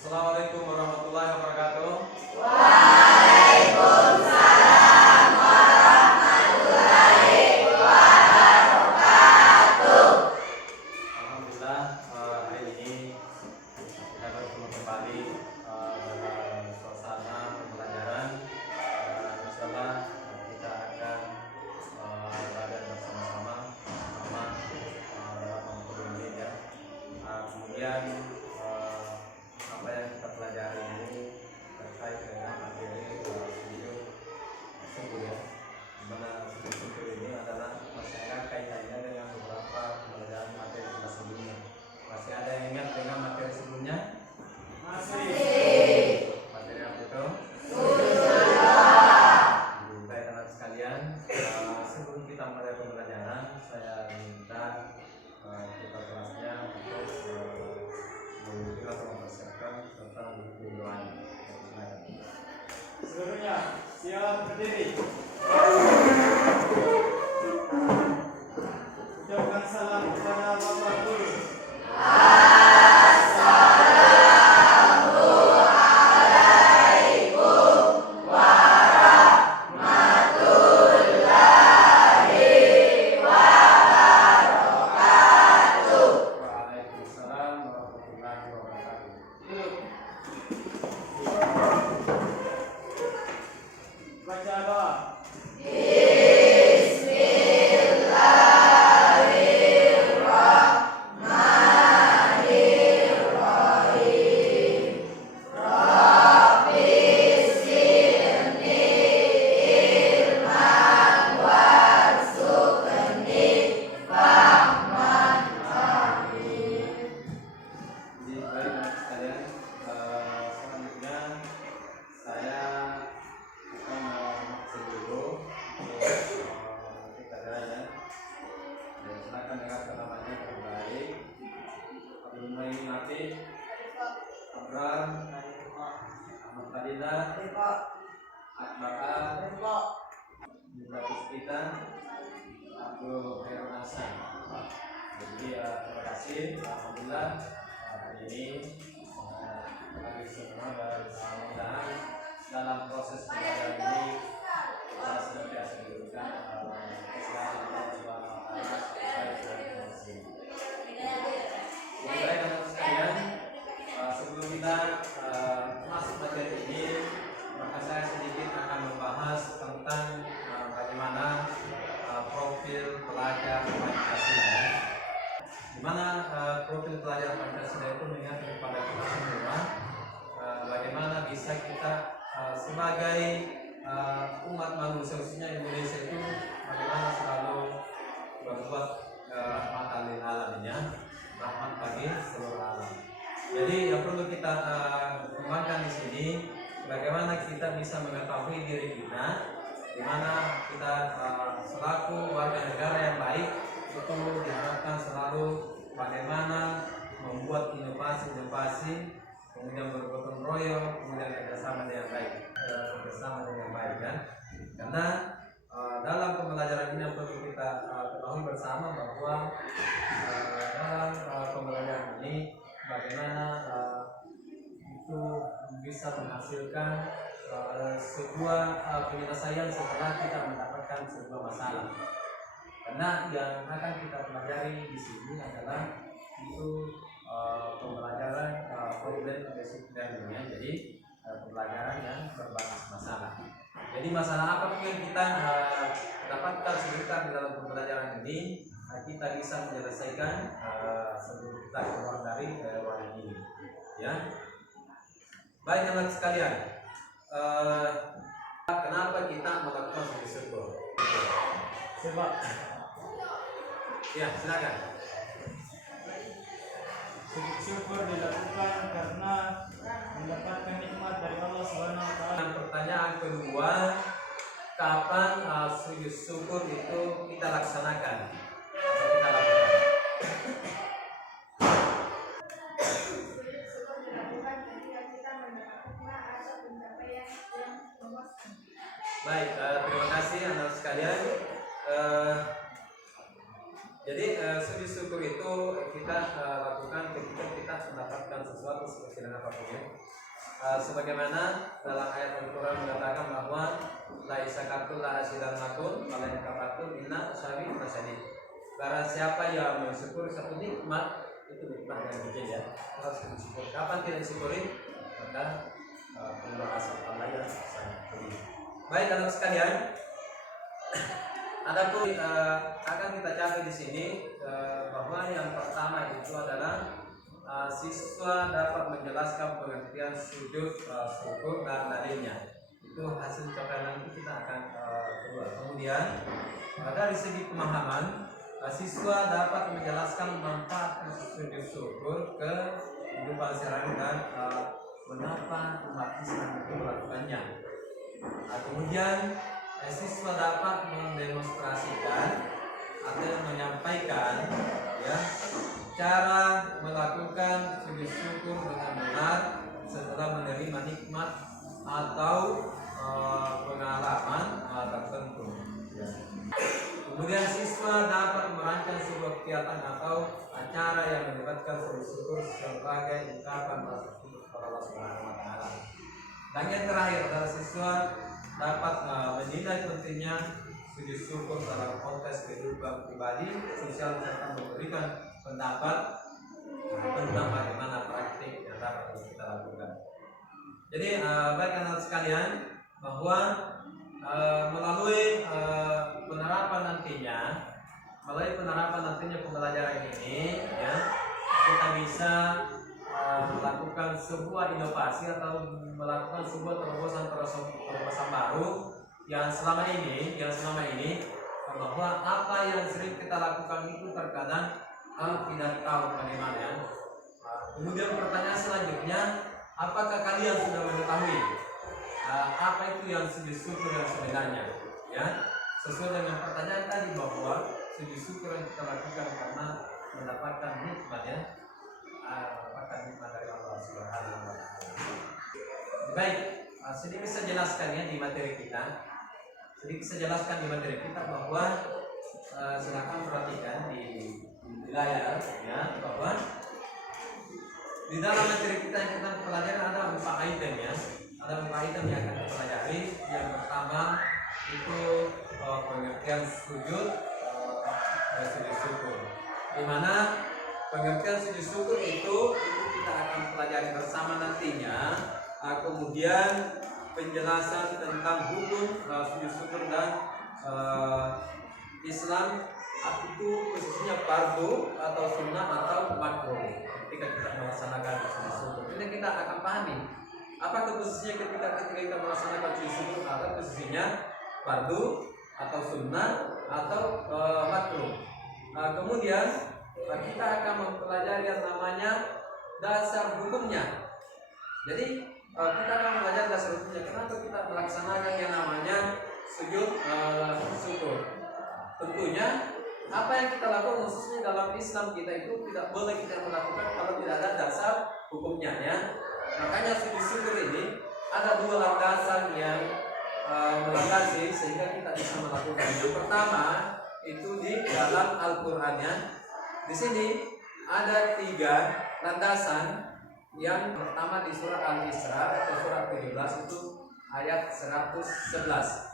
Assalamualaikum warahmatullahi wabarakatuh. Waalaikumsalam warahmatullahi wabarakatuh. Alhamdulillah, hari ini kita bertemu kembali dalam suasana pembelajaran. Insyaallah kita akan belajar bersama-sama dalam materi ini ya. Kemudian apa yang kita pelajari ini terkait dengan materi video subuh ya. Dimana subuh ini adalah masih ada kaitannya dengan beberapa pembelajaran materi kita sebelumnya. Masih ada yang ingat dengan materi sebelumnya? Masih. Materi apa itu? Baik anak sekalian, sebelum kita mulai pembelajaran, saya minta kita kelasnya untuk menguji atau mempersiapkan tentang buku doanya. Seluruhnya siap berdiri. Ucapkan salam kepada Bapak Guru. Waalaikumsalam warahmatullahi wabarakatuh. Baca doa. Jadi baik anak sekalian, selanjutnya saya akan maksud dulu untuk kita ya. Dan silakan dengarkan namanya dengan baik. Abdul Muhaimin Nafi, Abrar, Ahmad Fadila, Akbar, Dinda Puspita, Abdul Khairul Hasan. Jadi terima kasih. Alhamdulillah hari ini kami semua dan mudah-mudahan dalam proses belajar ini kita senantiasa diberikan kesehatan Allah Subhanahu wa taala sampai ke akhir sini. Baik anak sekalian, sebelum kita masuk materi ini, maka saya sedikit akan membahas tentang bagaimana profil pelajar Pancasila. Di mana profil pelajar Pancasila itu mengingat kepada kita semua bagaimana bisa kita sebagai umat manusia khususnya Indonesia itu bagaimana selalu berbuat rahmatan lil alamin ya, rahmat bagi seluruh alam. Jadi yang perlu kita kembangkan di sini bagaimana kita bisa mengetahui diri kita, di mana kita selaku warga negara yang baik itu diharapkan selalu bagaimana membuat inovasi-inovasi, kemudian bergotong royong, kemudian kerjasama dengan baik, kan? Karena dalam pembelajaran ini yang perlu kita ketahui bersama bahwa dalam pembelajaran ini bagaimana itu bisa menghasilkan sebuah penyelesaian setelah kita mendapatkan sebuah masalah. Karena yang akan kita pelajari di sini adalah itu pembelajaran problem basic dan dunia. Jadi pembelajaran yang berbasis masalah. Jadi masalah apapun yang kita dapatkan sebentar di dalam pembelajaran ini, kita bisa menyelesaikan sebelum kita keluar dari ruangan ini. Ya, baik anak sekalian. Kenapa kita melakukan sujud syukur? Sebab Ya, silakan. sujud syukur dilakukan karena mendapatkan nikmat dari Allah Subhanahu wa taala. Dan pertanyaan kedua, kapan sujud syukur itu kita laksanakan atau kita lakukan? Baik, terima kasih anak sekalian. Jadi sujud syukur itu kita lakukan ketika kita mendapatkan sesuatu seperti dengan apapun ya. Sebagaimana dalam ayat Al-Quran mengatakan bahwa la isakatul la asidan lakun wala kafatul inna asabi masyadid. Barang siapa yang mensyukur satu nikmat itu nikmat yang kecil ya, harus bersyukur. Kapan tidak disyukuri maka pembahasan Allah yang sangat pedih. Baik anak sekalian, adapun akan kita capai di sini bahwa yang pertama itu adalah siswa dapat menjelaskan pengertian sujud, syukur dan dalilnya. Itu hasil capaian nanti kita akan kedua. Kemudian dari segi pemahaman, siswa dapat menjelaskan manfaat sujud syukur ke kehidupan sehari-hari dan mengapa umat Islam itu melakukannya. Kemudian siswa dapat mendemonstrasikan atau menyampaikan ya cara melakukan sujud syukur dengan benar setelah menerima nikmat atau pengalaman tertentu. Ya. Kemudian siswa dapat merancang sebuah kegiatan atau acara yang melibatkan sujud syukur sebagai ungkapan rasa syukur kepada Allah Subhanahu wa taala. Dan yang terakhir adalah siswa dapat menilai pentingnya sujud syukur dalam konteks kehidupan pribadi, sosial serta memberikan pendapat tentang bagaimana praktik yang dapat kita lakukan. Jadi baik anak sekalian bahwa melalui penerapan nantinya pembelajaran ini ya kita bisa melakukan sebuah inovasi atau melakukan sebuah terobosan baru yang selama ini bahwa apa yang sering kita lakukan itu terkadang tidak tahu bagaimana ya. Kemudian pertanyaan selanjutnya, apakah kalian sudah mengetahui apa itu yang sujud syukur yang sebenarnya ya, sesuai dengan pertanyaan tadi bahwa sujud syukur yang kita lakukan karena mendapatkan nikmat ya, mendapatkan nikmat dari Allah Subhanahu wa taala. Baik, sedikit saya jelaskan ya di materi kita. Bahwa silakan perhatikan di layar ya, bahwa di dalam materi kita yang kita pelajari ada 4 item ya. Ada 4 item yang akan kita pelajari. Yang pertama itu pengertian sujud dan sujud syukur. Di mana pengertian sujud syukur itu kita akan pelajari bersama nantinya. Kemudian penjelasan tentang hukum sujud syukur dan Islam itu posisinya fardu atau sunnah atau makruh ketika kita melaksanakan sujud syukur. Ini kita akan pahami apakah posisinya ketika kita melaksanakan sujud syukur, atau posisinya fardu atau sunnah atau makruh. Kemudian kita akan mempelajari yang namanya dasar hukumnya. Jadi kita akan belajar dasar hukumnya. Kenapa kita melaksanakan yang namanya sujud syukur? Tentunya apa yang kita lakukan khususnya dalam Islam kita itu tidak boleh kita melakukan kalau tidak ada dasar hukumnya ya. Makanya sujud syukur ini ada 2 landasan yang melandasi sehingga kita bisa melakukan. Yang pertama itu di dalam Al-Qur'an ya. Di sini ada 3 landasan. Yang pertama di surah Al-Isra atau surah 17 itu ayat 111.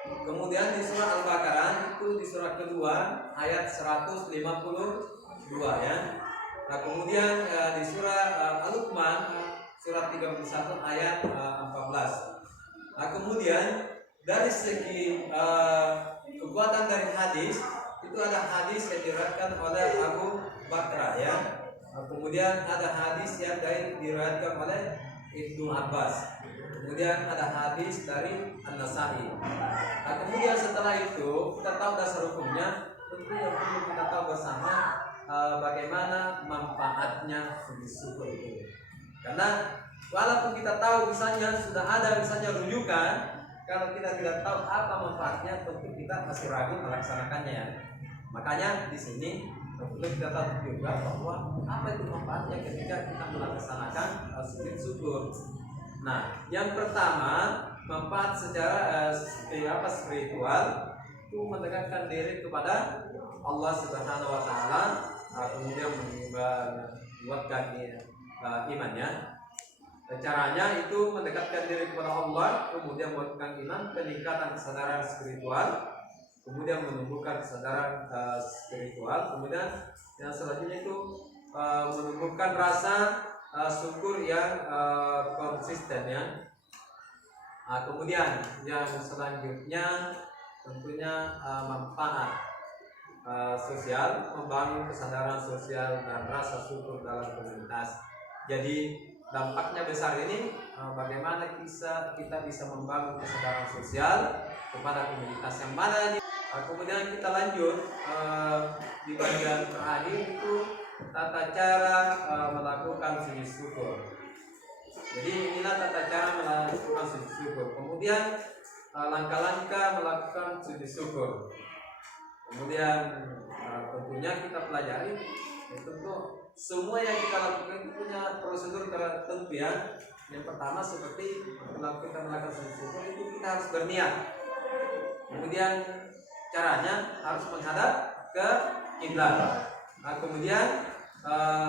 Kemudian di surah Al-Baqarah itu di surah kedua ayat 152 ya. Nah, kemudian di surah Al-Luqman surah 31 ayat 14. Nah, kemudian dari segi kekuatan dari hadis itu ada hadis yang diriwayatkan oleh Abu Bakar ya. Kemudian ada hadis yang diriwayatkan oleh Ibnu Abbas. Kemudian ada hadis dari An-Nasai. Nah, kemudian setelah itu kita tahu dasar hukumnya. Tentu yang perlu kita tahu bersama bagaimana manfaatnya sujud syukur itu. Karena walaupun kita tahu misalnya sudah ada misalnya rujukan, kalau kita tidak tahu apa manfaatnya, tentu kita masih ragu melaksanakannya. Makanya di sini perlu kita tahu juga bahwa apa itu manfaatnya ketika kita melaksanakan sujud syukur. Nah, yang pertama manfaat secara spiritual itu mendekatkan diri kepada Allah Subhanahu wa taala, kemudian menguatkan imannya. Caranya itu mendekatkan diri kepada Allah, kemudian meningkatkan iman, peningkatan kesadaran spiritual, kemudian menumbuhkan kesadaran spiritual, kemudian yang selanjutnya itu menumbuhkan rasa syukur yang konsisten ya. Kemudian yang selanjutnya tentunya manfaat sosial, membangun kesadaran sosial dan rasa syukur dalam komunitas. Jadi dampaknya besar ini bagaimana kita bisa membangun kesadaran sosial kepada komunitas yang mana. Kemudian kita lanjut di bagian terakhir itu tata cara melakukan sujud syukur. Jadi inilah tata cara melakukan sujud syukur. Kemudian langkah-langkah melakukan sujud syukur. Kemudian tentunya kita pelajari tentu semua yang kita lakukan itu punya prosedur tertentu ya. Yang pertama seperti kita melakukan sujud syukur itu kita harus berniat. Kemudian caranya harus menghadap ke kiblat. Kemudian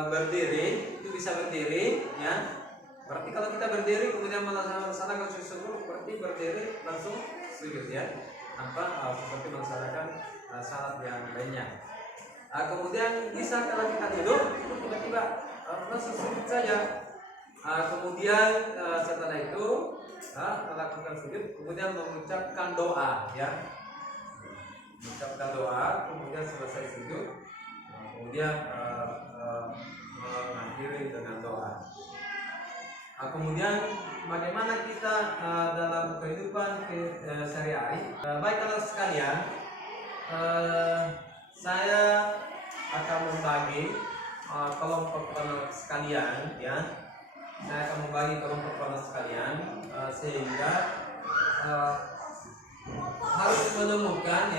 berdiri itu bisa berdiri ya. Berarti kalau kita berdiri kemudian melaksanakan sujud syukur berarti berdiri langsung sujud ya. Tanpa seperti melaksanakan salat yang lainnya. Kemudian bisa kalau kita duduk itu tiba-tiba langsung sujud saja. Kemudian setelah itu melakukan sujud, kemudian mengucapkan doa ya. Mengucapkan doa, kemudian selesai sujud, kemudian mengakhiri dengan doa. Kemudian bagaimana kita dalam kehidupan sehari-hari? Baiklah sekalian, saya akan membagi kelompok sekalian ya. Saya akan membagi kelompok sekalian sehingga harus menemukan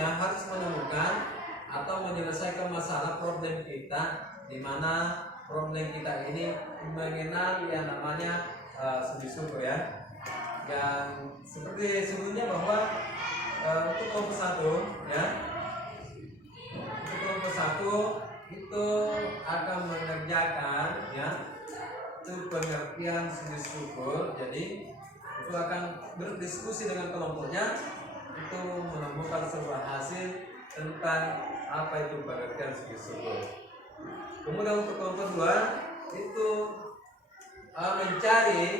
atau menyelesaikan masalah problem kita, di mana problem kita ini mengenal yang namanya sujud syukur ya. Dan seperti sebelumnya bahwa untuk kelompok satu ya, untuk kelompok satu itu akan mengerjakan ya itu pengertian sujud syukur. Jadi itu akan berdiskusi dengan kelompoknya, itu menemukan sebuah hasil tentang apa itu pengertian sujud syukur. Kemudian untuk kelompok dua itu mencari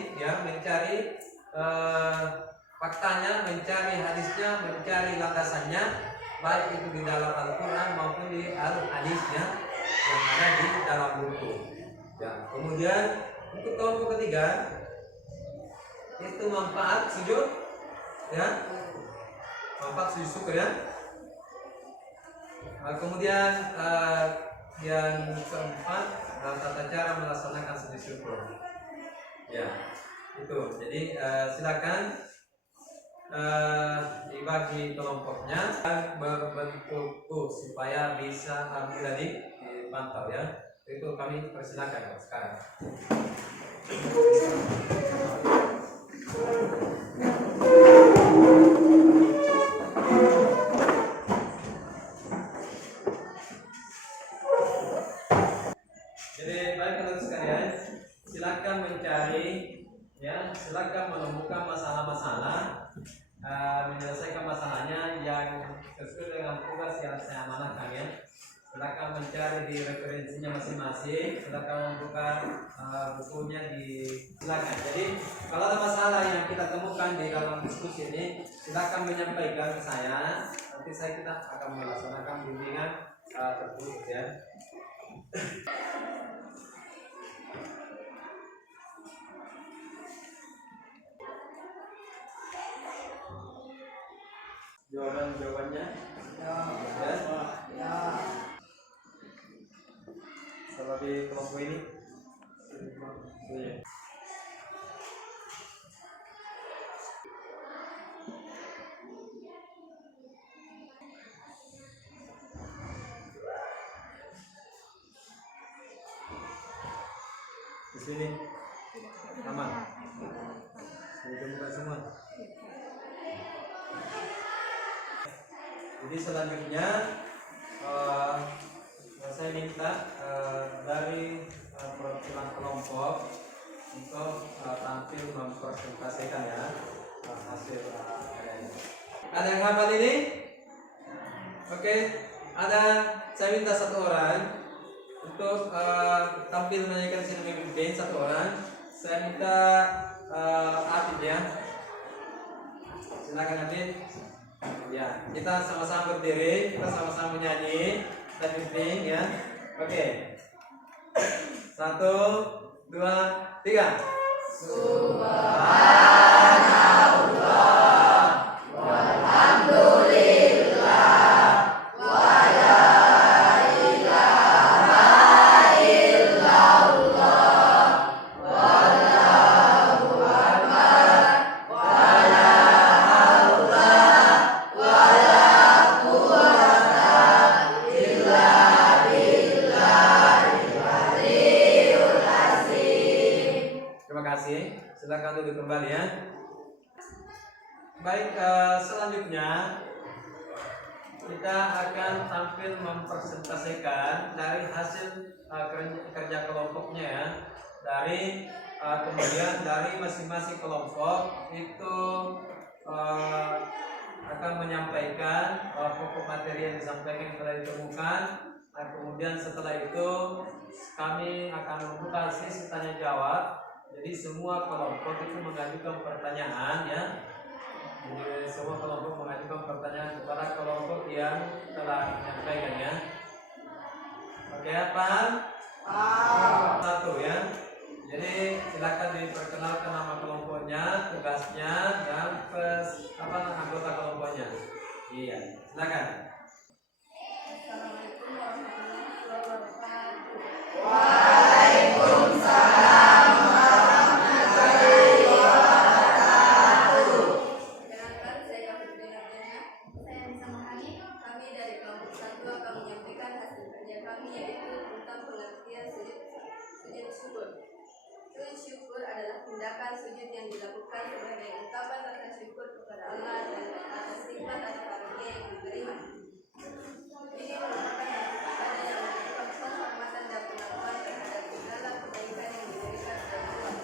faktanya, mencari hadisnya, mencari landasannya, baik itu di dalam Al-Quran maupun di Al-Hadisnya yang ada di dalam buku. Ya, kemudian untuk kelompok ketiga itu manfaat sujud ya, manfaat sujud syukur ya. Kemudian yang keempat tata cara melaksanakan sujud syukur ya, itu. Jadi silakan dibagi kelompoknya berbentuk supaya bisa mudah dipantau ya. Itu kami persilakan sekarang. Jadi baik teman sekalian, silakan mencari ya, silakan menemukan masalah-masalah, menyelesaikan masalahnya yang sesuai dengan tugas yang saya amanahkan ya. Silakan mencari di referensinya masing-masing, silakan membuka bukunya silakan. Jadi kalau ada masalah yang kita temukan di dalam diskusi ini, silakan menyampaikan ke saya. Nanti kita akan melaksanakan bimbingan tertulis ya. Jawabannya ya. Kalau di kelompok ini di sini aman, ditemukan semua. Jadi selanjutnya saya minta dari perwakilan kelompok untuk tampil mempresentasikan ya hasil karyanya. Ada yang hafal ini? Oke, saya minta satu orang untuk tampil menyanyikan sini memimpin satu orang. Saya minta Adit ya. Silakan Adit. Ya, kita sama-sama berdiri, kita sama-sama menyanyi dan mimpin ya. Oke. 1, 2, 3. Terima kasih. Silakan duduk kembali ya. Baik, selanjutnya kita akan tampil mempresentasikan dari hasil kerja kelompoknya ya. Kemudian dari masing-masing kelompok itu akan menyampaikan pokok materi yang disampaikan yang telah ditemukan. Nah, kemudian setelah itu kami akan membuka sesi tanya jawab. Jadi semua kelompok itu mengajukan pertanyaan ya. Jadi semua kelompok mengajukan pertanyaan kepada kelompok yang telah menyampaikan ya. Oke apa? Satu ya. Jadi silakan diperkenalkan nama kelompoknya, tugasnya, dan anggota kelompoknya. Iya, silakan. Assalamualaikum warahmatullahi wabarakatuh. Waalaikumsalam warahmatullahi wabarakatuh. Perkenalkan, saya Kafitri Nardana. Saya Nisa Mahani. Kami dari kelompok 1 akan menyampaikan hasil kerja kami, yaitu tentang pengertian sujud syukur. Sujud syukur adalah tindakan sujud yang dilakukan sebagai ungkapan rasa syukur kepada Allah dan atas nikmat atau karunia yang diberikan. Ini merupakan bentuk ibadah yang merupakan penghormatan dan pengakuan terhadap segala kebaikan yang diberikan oleh Allah.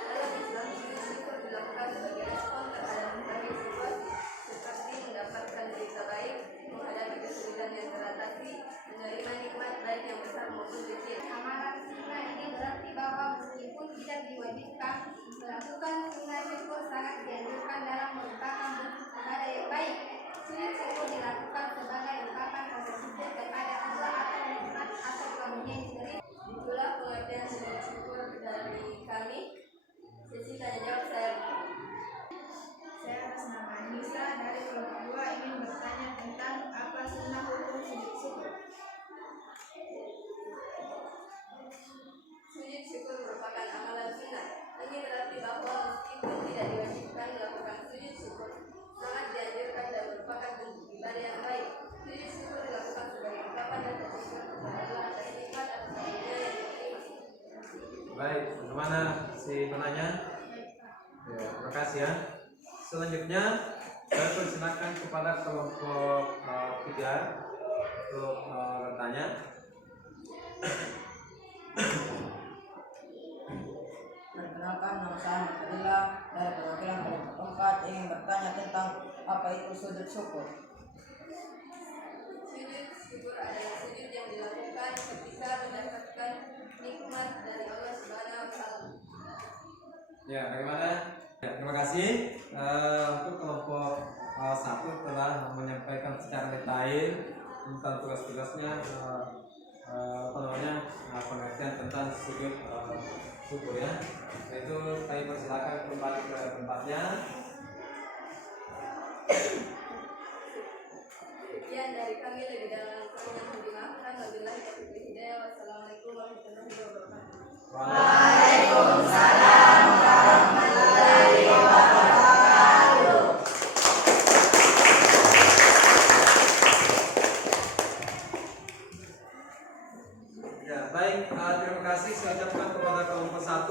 Dalam Islam, sujud syukur dilakukan sebagai respon terhadap berbagai situasi, seperti mendapatkan berita baik, menghadapi kesulitan yang teratasi, menerima nikmat baik yang besar maupun kecil. Amalan sunnah ini berarti bahwa meskipun tidak diwajibkan, melakukan sunnah syukur sangat dianjurkan dalam merupakan bentuk ibadah yang baik. Sujud syukur dilakukan sebagai ungkapan rasa syukur kepada Allah atas nikmat atau karunia yang diberi. Itulah pengertian sujud syukur dari kami. Sesi tanya jawab saya buka. Saya atas nama Anissa dari kelompok 2 ingin bertanya tentang apa sunnah hukum sujud syukur. Sujud syukur merupakan amalan sunnah. Ini berarti bahwa meskipun tidak diwajibkan melakukan sujud syukur, sangat dianjurkan dan merupakan bentuk ibadah yang baik. Sujud syukur dilakukan sebagai ungkapan dan syukur kepada Allah atas nikmat atau karunia yang diterima. Baik, bagaimana si penanya? Ya, terima kasih ya. Selanjutnya saya persilakan kepada kelompok 3 untuk bertanya. Perkenalkan, nama saya Abdullah dari perwakilan kelompok 4 ingin bertanya tentang apa itu sujud syukur. Sujud syukur adalah sujud yang dilakukan ketika mendapatkan nikmat dari Allah Subhanahu wa Ta'ala. Ya, bagaimana? Ya, terima kasih. Untuk kelompok 1 telah menyampaikan secara detail tentang tugas-tugasnya, pengertian tentang sujud syukur ya. Itu kami persilakan kembali ke tempatnya. Sekian dari kami, lebih dalam kami yang dimaafkan. Wabillahi taufiq wal hidayah. Wassalamualaikum warahmatullahi wabarakatuh. Waalaikumsalam warahmatullahi wabarakatuh. Ya, baik. Terima kasih saya ucapkan kepada kelompok 1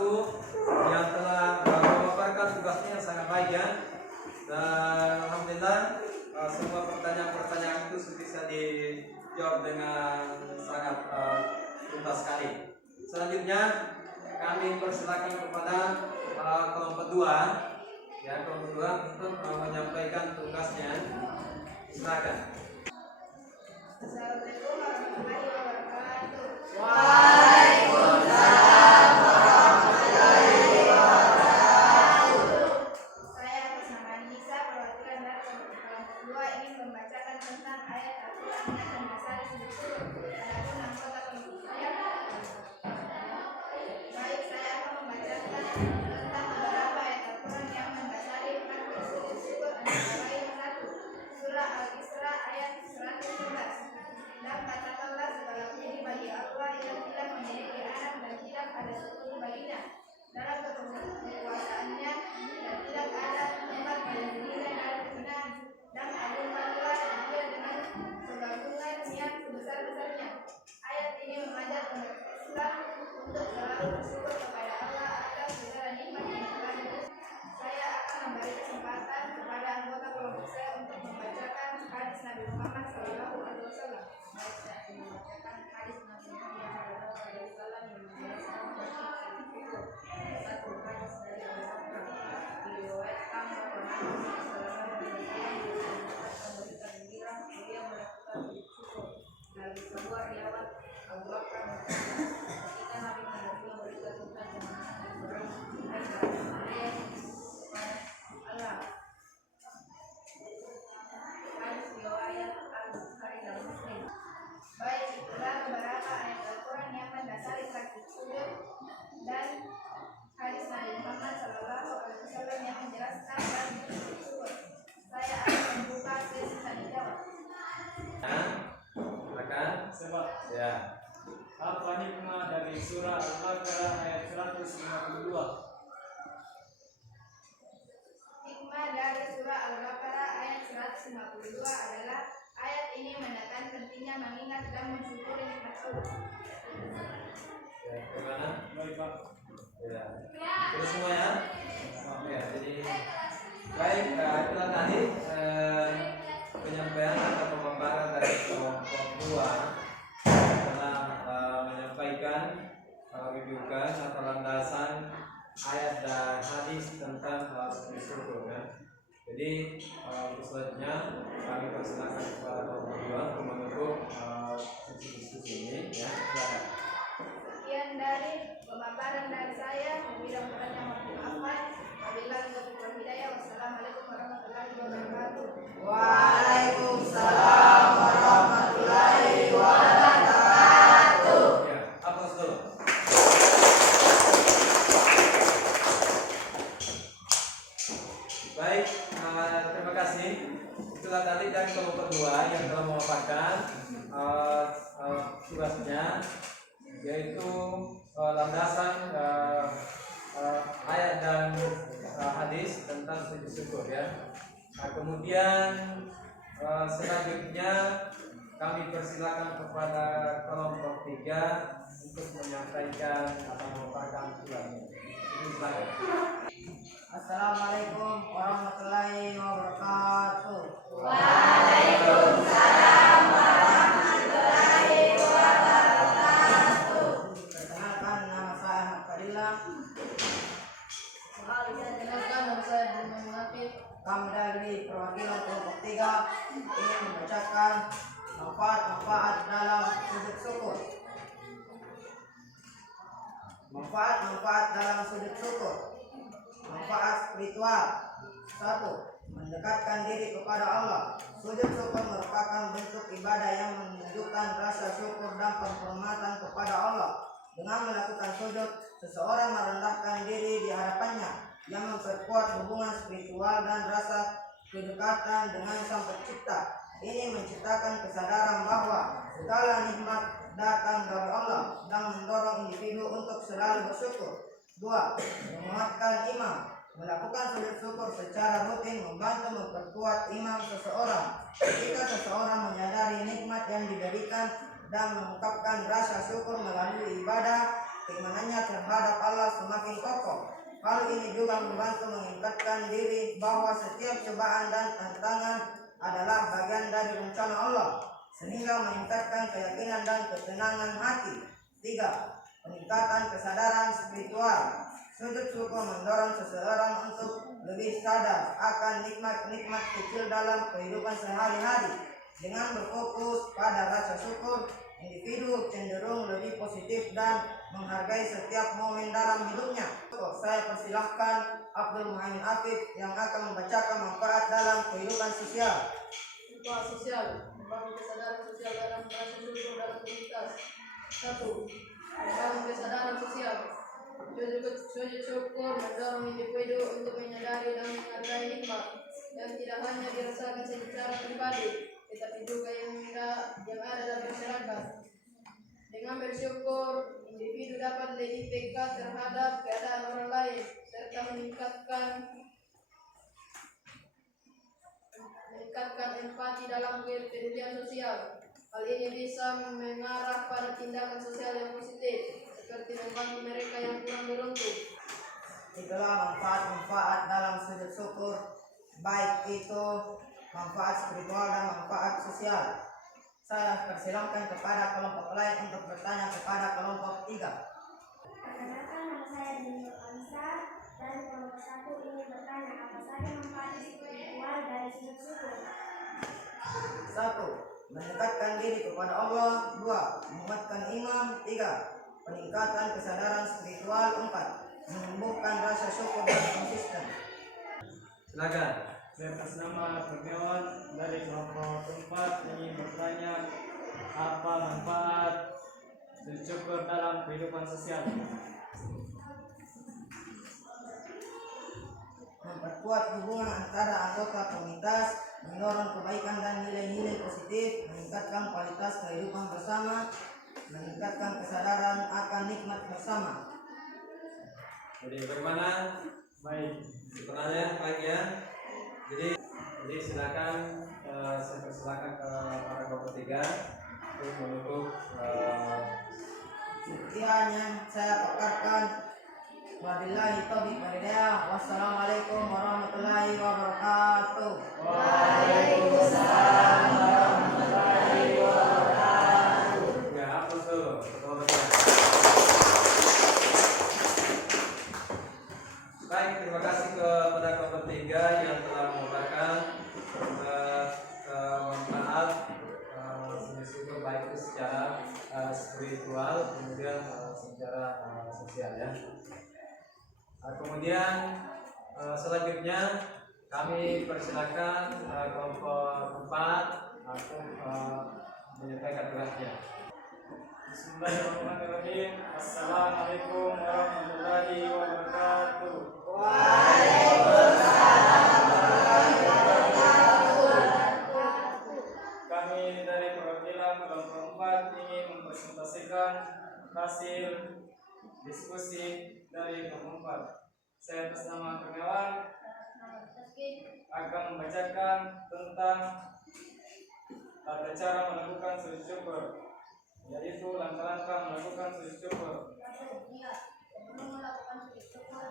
yang telah memaparkan tugasnya yang sangat baik ya. Dan alhamdulillah semua pertanyaan-pertanyaan itu bisa dijawab dengan sangat tuntas sekali. Selanjutnya kami persilakan persilakan kepada kelompok 2 ya, kelompok 2 untuk menyampaikan tugasnya. Silakan. Assalamualaikum warahmatullahi wabarakatuh. Saya atas nama Nisa, perwakilan dari kelompok 2 ingin membacakan tentang ayat Al-Quran yang mendasari sujud syukur. Adapun anggota kelompok saya, baik, saya akan membacakan tentang beberapa ayat Al-Quran yang mendasari praktik sujud syukur, antara lain 1. Surah Al-Isra ayat 111. Dan katakanlah segala puji bagi Allah yang tidak memiliki anak dan tidak ada sekutu baginya dalam kekuasaannya, dan tidak ada tempat yang dinilai dari kebenaran, dan agungkanlah dia dengan kegabungan yang sebesar-besarnya. Ayat ini mengajak umat Islam untuk selalu bersyukur kepada Allah atas segala nikmat yang telah diberikan. Saya akan memberi kesempatan kepada anggota kelompok saya untuk membacakan hadis Nabi Muhammad SAW. Baik, saya akan membacakan hadis Nabi Muhammad SAW yang menjelaskan tentang syukur. Satu, hadis dari Abu Bakar diriwayatkan bahwa Nabi SAW memberikan gembira dia melakukan syukur. Dari sebuah riwayat Abu Bakar ketika Nabi memberikan tentang orang Allah. Hadis riwayat Al-Bukhari dan Muslim. Baik, itulah beberapa ayat Al-Quran yang mendasari praktik sujud dan hadis Nabi Muhammad SAW yang menjelaskan praktik syukur. Saya akan membuka sesi tanya jawab. Silakan. Sebab Ya. apa hikmah dari surah Al-Baqarah ayat 152? Hikmah dari surah Al-Baqarah ayat 152 adalah ayat ini menekan pentingnya mengingat dan mensyukuri nikmat Allah. Ya, bagaimana? Baik, Pak. Ya. Terus semua ya? Ya, jadi baik, itulah tadi penyampaian atau pemaparan dari kelompok 2 dalam menyampaikan rujukan atau landasan ayat dan hadis tentang sujud syukur ya. Jadi untuk selanjutnya kami persilakan kepada kelompok 2 untuk menutup sesi diskusi ini ya. Silakan. Sekian dari pemaparan dari saya. Mudah-mudahan mohon dimaafkan. Wabillahi taufiq wal hidayah. Wassalamualaikum warahmatullahi wabarakatuh. Waalaikumsalam warahmatullahi wabarakatuh. Ya, aplaus dulu. Baik, terima kasih. Itulah tadi dari kelompok 2 yang telah memaparkan tugasnya, yaitu landasan ayat dan hadis tentang sujud syukur ya. Nah, kemudian selanjutnya kami persilakan kepada kelompok 3 untuk menyampaikan atau memaparkan tugasnya. Silakan. Assalamualaikum warahmatullahi wabarakatuh. Waalaikumsalam warahmatullahi wabarakatuh. Perkenalkan, nama saya Ahmad Fadilah. Kami dari perwakilan kelompok 3 ingin membacakan manfaat-manfaat dalam sujud syukur. Manfaat-manfaat dalam sujud syukur. Manfaat spiritual. 1. Mendekatkan diri kepada Allah. Sujud syukur merupakan bentuk ibadah yang menunjukkan rasa syukur dan penghormatan kepada Allah. Dengan melakukan sujud, seseorang merendahkan diri di hadapannya, yang memperkuat hubungan spiritual dan rasa kedekatan dengan Sang Pencipta. Ini menciptakan kesadaran bahwa segala nikmat datang dari Allah dan mendorong individu untuk selalu bersyukur. 2. Menguatkan iman. Melakukan sujud syukur secara rutin membantu memperkuat iman seseorang. Jika seseorang menyadari nikmat yang diberikan dan mengungkapkan rasa syukur melalui ibadah, keimanannya terhadap Allah semakin kokoh. Hal ini juga membantu mengingatkan diri bahwa setiap cobaan dan tantangan adalah bagian dari rencana Allah, sehingga meningkatkan keyakinan dan ketenangan hati. 3. Peningkatan kesadaran spiritual. Sujud syukur mendorong seseorang untuk lebih sadar akan nikmat-nikmat kecil dalam kehidupan sehari-hari. Dengan berfokus pada rasa syukur, individu cenderung lebih positif dan menghargai setiap momen dalam hidupnya. Saya persilahkan Abdul Muhaimin Afif yang akan membacakan manfaat dalam kehidupan sosial. Manfaat sosial, membangun kesadaran sosial dalam rasa syukur dalam komunitas. 1. Membangun kesadaran sosial. Sujud syukur mendorong individu untuk menyadari dan menghargai nikmat yang tidak hanya dirasakan secara pribadi, tetapi juga yang ada dalam masyarakat. Dengan bersyukur, individu dapat lebih peka terhadap keadaan orang lain serta meningkatkan empati dalam kepedulian sosial. Hal ini bisa mengarah pada tindakan sosial yang positif, seperti membantu mereka yang kurang beruntung. Itulah manfaat-manfaat dalam sujud syukur, baik itu manfaat spiritual dan manfaat sosial. Saya persilahkan kepada kelompok lain untuk bertanya kepada kelompok 3. Perkenalkan, nama saya Dini Nurkanisa dan kelompok 1 ingin bertanya apa saja manfaat spiritual dari sujud syukur. 1. Mendekatkan diri kepada Allah. 2. Menguatkan iman. 3. Peningkatan kesadaran spiritual. 4. Menumbuhkan rasa syukur dan konsisten. Silakan. Saya atas nama Kurniawan dari kelompok 4 ingin bertanya apa manfaat sujud syukur dalam kehidupan sosial. Memperkuat hubungan antara anggota komunitas, mendorong kebaikan dan nilai-nilai positif, meningkatkan kualitas kehidupan bersama, meningkatkan kesadaran akan nikmat bersama. Jadi bagaimana? Baik, Sebenarnya baik ya. Jadi silakan saya persilakan ke para kelompok 3 untuk menutup. Sekian yang saya paparkan. Wabillahi taufiq wal hidayah. Wassalamualaikum warahmatullahi wabarakatuh. Waalaikumsalam warahmatullahi wabarakatuh. Ya, hapus dulu. Betul-betul. Baik, terima kasih kepada kelompok 3 yang telah memaparkan manfaat sujud syukur baik itu secara spiritual kemudian secara sosial ya. Kemudian selanjutnya kami persilakan kelompok 4 untuk menyampaikan tugasnya. Bismillahirrahmanirrahim. Assalamualaikum warahmatullahi wabarakatuh. Kami dari perwakilan kelompok 4 ingin mempresentasikan hasil diskusi dari kelompok 4. Saya atas nama Kurniawan akan membacakan tentang tata cara melakukan sujud syukur, yaitu langkah-langkah melakukan sujud syukur. Sebelum melakukan sujud syukur,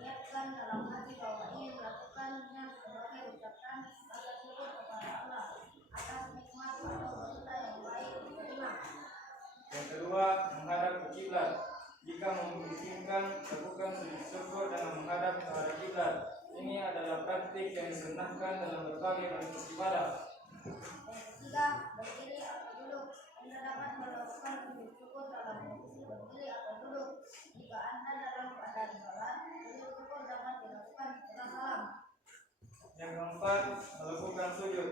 niatkan dalam hati bahwa ingin melakukannya sebagai ucapan rasa syukur kepada Allah atas nikmat atau berita yang baik diterima. Yang kedua, menghadap ke kiblat. Jika memungkinkan, lakukan sujud syukur dengan menghadap ke arah kiblat. Ini adalah praktik yang disunahkan dalam berbagai bentuk ibadah. Yang ketiga, berdiri atau duduk. Anda dapat melakukan sujud syukur dalam posisi berdiri atau duduk. Jika Anda dalam keadaan sholat, sujud syukur dapat dilakukan setelah salam. Yang keempat, melakukan sujud.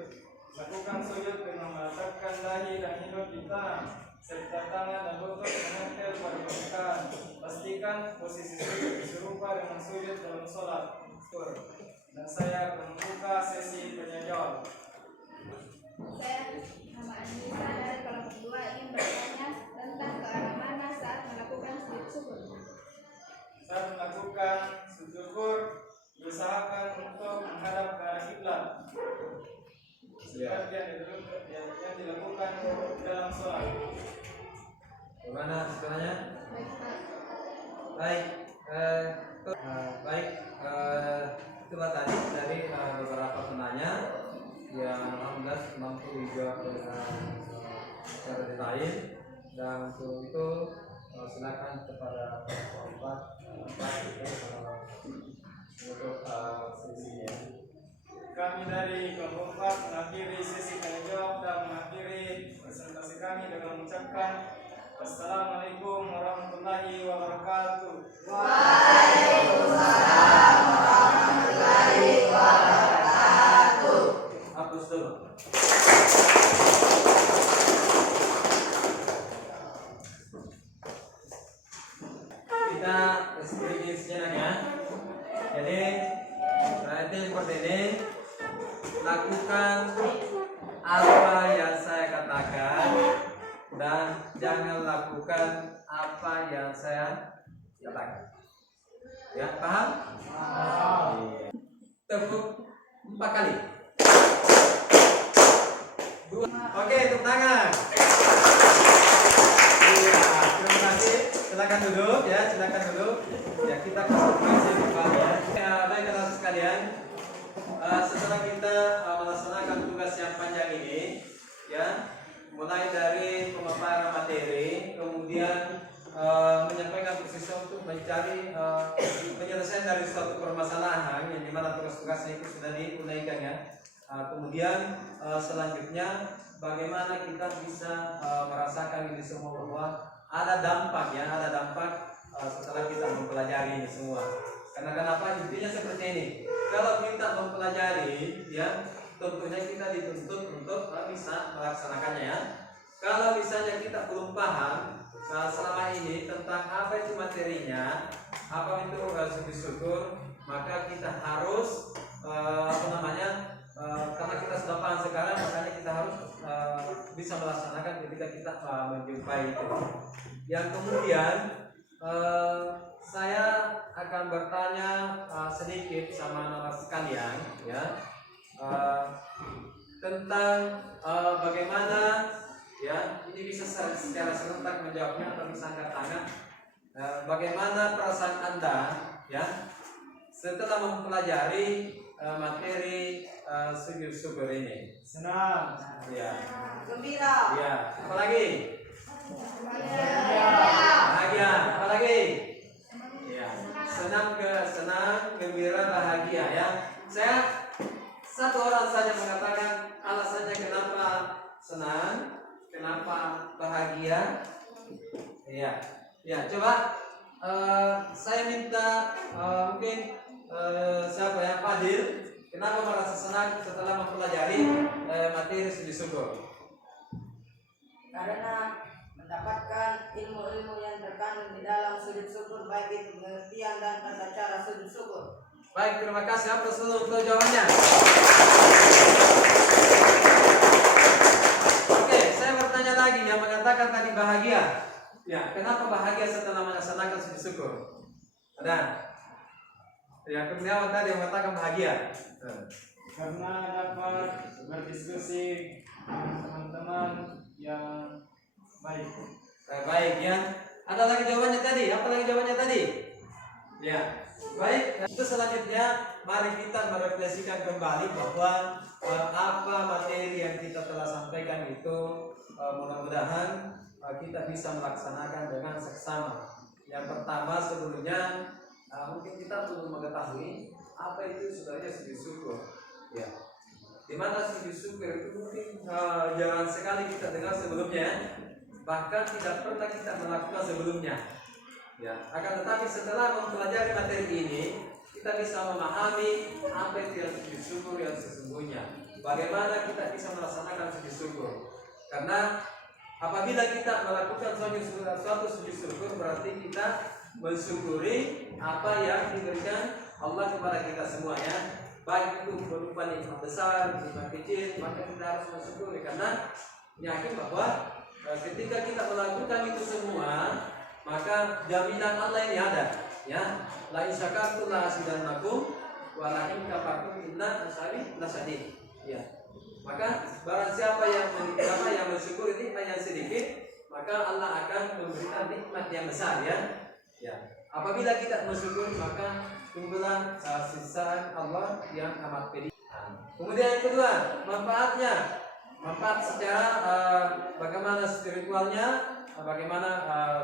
Lakukan sujud dengan meletakkan dahi dan hidung di tanah, serta tangan dan lutut menempel pada permukaan. Pastikan posisi sujud serupa dengan sujud dalam sholat. Dan saya akan membuka sesi tanya jawab. Saya nama Anissa dari kelompok 2 ingin bertanya tentang ke arah mana saat melakukan sujud syukur. Saat melakukan sujud syukur, usahakan untuk menghadap ke arah kiblat. Seperti yang dilakukan dalam sholat. Bagaimana sebenarnya? Baik, Pak. Baik, itulah tadi dari beberapa penanya yang alhamdulillah mampu dijawab secara detail, dan untuk itu silakan kepada kelompok 4 yang keempat mengakhiri sesi tanya jawab dan mengakhiri presentasi kami dengan mengucapkan Wassalamualaikum warahmatullahi wabarakatuh. Hapus dulu. Kita sedikit sejenak ya. Jadi berarti seperti ini, lakukan apa yang saya katakan dan jangan lakukan apa yang saya katakan. Ya, paham? Iya. Tepuk 4 kali. Oke, tepuk tangan. Iya, terima kasih. Silakan duduk ya, silakan duduk. Ya, kita konsentrasi kembali ya. Baik teman-teman sekalian, setelah kita melaksanakan tugas yang panjang ini, ya, mulai dari pemaparan materi, kemudian menyampaikan siswa untuk mencari penyelesaian dari suatu permasalahan yang dimana tugas-tugasnya itu sudah diunaikan ya. Kemudian selanjutnya bagaimana kita bisa merasakan ini semua bahwa ada dampak ya, ada dampak setelah kita mempelajari ini semua. Karena kenapa? Intinya seperti ini. Kalau kita mempelajari ya, tentunya kita dituntut untuk bisa melaksanakannya ya. Kalau misalnya kita belum paham selama ini tentang apa itu materinya, apa itu sujud syukur, maka kita harus karena kita sudah paham sekarang, makanya kita harus bisa melaksanakan ketika kita menjumpai itu. Yang kemudian saya akan bertanya sedikit sama anak sekalian ya, tentang bagaimana ya, ini bisa secara serentak menjawabnya atau bisa angkat tangan. Bagaimana perasaan Anda ya setelah mempelajari materi sujud syukur ini? Senang. Ya. Gembira. Ya. Apalagi? Bahagia. Apalagi? Ya. Senang, gembira, bahagia ya. Saya satu orang saja mengatakan alasannya kenapa senang, kenapa bahagia. Ya. Ya, coba saya minta mungkin siapa ya, Fadil, kenapa merasa senang setelah mempelajari materi sujud syukur? Karena mendapatkan ilmu-ilmu yang terkandung di dalam sujud syukur, baik itu pengertian dan tata cara sujud syukur. Baik, terima kasih atas seluruh jawabannya. Oke, saya bertanya lagi yang mengatakan tadi bahagia. Ya, kenapa bahagia setelah melaksanakan sujud syukur? Ada? Ya, kemudian tadi yang mengatakan bahagia. Karena dapat berdiskusi dengan teman-teman yang baik. Baik ya. Ada lagi jawabannya tadi? Apa lagi jawabannya tadi? Ya. Baik. Itu selanjutnya mari kita merefleksikan kembali bahwa apa materi yang kita telah sampaikan itu mudah-mudahan kita bisa melaksanakan dengan seksama. Yang pertama sebelumnya mungkin kita perlu mengetahui apa itu sebenarnya sujud syukur. Ya. Di mana sujud syukur itu mungkin jarang sekali kita dengar sebelumnya, bahkan tidak pernah kita melakukan sebelumnya. Ya, akan tetapi setelah mempelajari materi ini, kita bisa memahami apa itu yang sujud syukur yang sesungguhnya. Bagaimana kita bisa melaksanakan sujud syukur? Karena apabila kita melakukan suatu sujud syukur, berarti kita mensyukuri apa yang diberikan Allah kepada kita semuanya. Baik itu berupa nikmat besar, nikmat kecil, maka kita harus mensyukuri karena yakin bahwa ketika kita melakukan itu semua, maka jaminan Allah ini ada, ya. La in syakartum la azidannakum wa la in kafartum inna azabi lasyadid. Ya. Maka barang siapa yang mensyukuri nikmat yang sedikit, maka Allah akan memberikan nikmat yang besar, ya. Ya. Apabila kita mensyukuri, maka timbullah sisaan Allah yang amat pedih. Kemudian yang kedua, manfaatnya. Manfaat secara bagaimana spiritualnya, bagaimana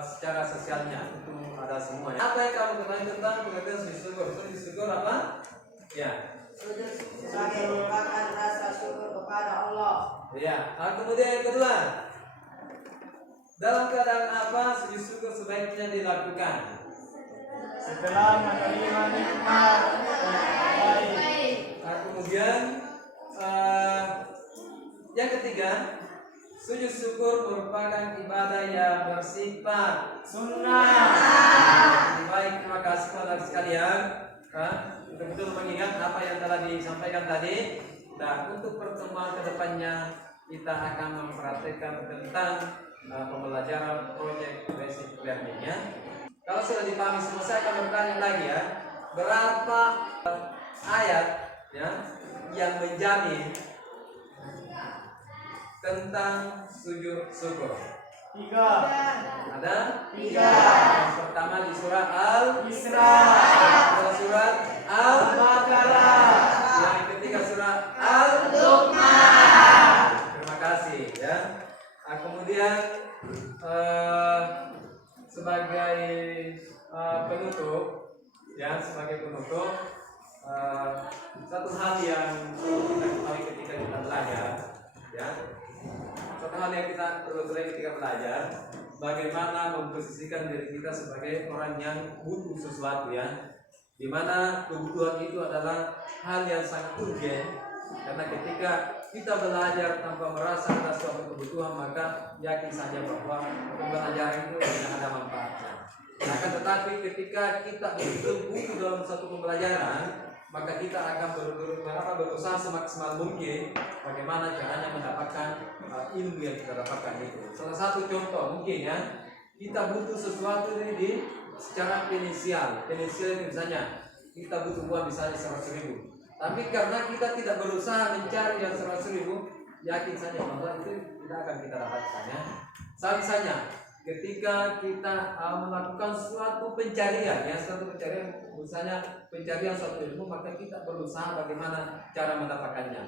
secara sosialnya, itu ada semuanya. Apa yang kamu ketahui tentang pengertian sujud syukur? Sujud syukur apa? Ya. Sujud sebagai ungkapan rasa Ya, kemudian yang kedua, dalam keadaan apa sujud syukur sebaiknya dilakukan? Setelah menerima nikmat yang baik. Kemudian yang ketiga, sujud syukur merupakan ibadah yang bersifat Sunnah. baik. Terima kasih kepada sekalian. Betul-betul mengingat apa yang telah disampaikan tadi. Dan untuk pertemuan kedepannya kita akan mempraktikkan tentang pembelajaran proyek basic learning-nya. Kalau sudah dipahami semua, saya akan bertanya lagi ya, berapa ayat ya yang menjamin tentang sujud syukur? 3. Ada? 3. Yang pertama di surah Isra. Al surat Al-Baqarah. Yang ketiga surah Al-Luqman. Terima kasih ya. Kemudian sebagai penutup ya, satu hal yang perlu kita ketahui ketika kita belajar ya. Satu hal yang kita perlu ketahui ketika belajar, bagaimana memposisikan diri kita sebagai orang yang butuh sesuatu ya. Dimana kebutuhan itu adalah hal yang sangat urgen, karena ketika kita belajar tanpa merasa ada suatu kebutuhan, maka yakin saja bahwa pembelajaran itu tidak ada manfaatnya. Akan tetapi ketika kita betul butuh dalam satu pembelajaran, maka kita akan berusaha semaksimal mungkin bagaimana caranya mendapatkan ilmu yang kita dapatkan itu. Salah satu contoh mungkin ya, kita butuh sesuatu ini secara finansial itu misalnya kita butuh uang misalnya 100.000, tapi karena kita tidak berusaha mencari yang 100.000, yakin saja bahwa itu tidak akan kita dapatkan ya. Misalnya ketika kita melakukan suatu pencarian ya, misalnya pencarian suatu ilmu, maka kita berusaha bagaimana cara mendapatkannya.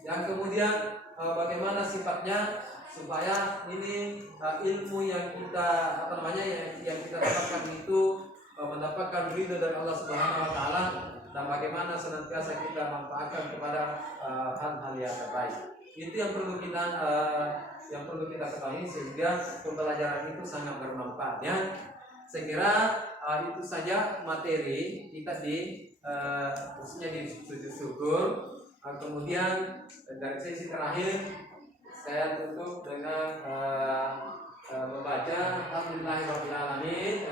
Yang kemudian bagaimana sifatnya supaya ini ilmu yang kita yang kita dapatkan itu mendapatkan ridho dari Allah Subhanahu wa taala, dan bagaimana senantiasa kita manfaatkan kepada hal-hal yang terbaik. Itu yang perlu kita ketahui sehingga pembelajaran itu sangat bermanfaat ya. Saya kira itu saja materi kita khususnya di sujud syukur. Kemudian dari sesi terakhir saya tutup dengan membaca Alhamdulillahirabbil alamin.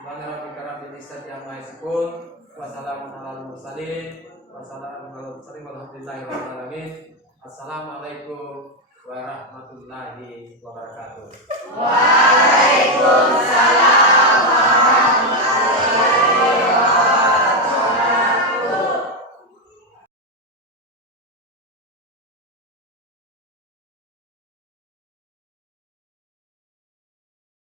Subhanarabbika rabbil izzati amma yasifun wa salamun alal mursalin walhamdulillahirabbil alamin. Assalamualaikum warahmatullahi wabarakatuh. Waalaikumsalam warahmatullahi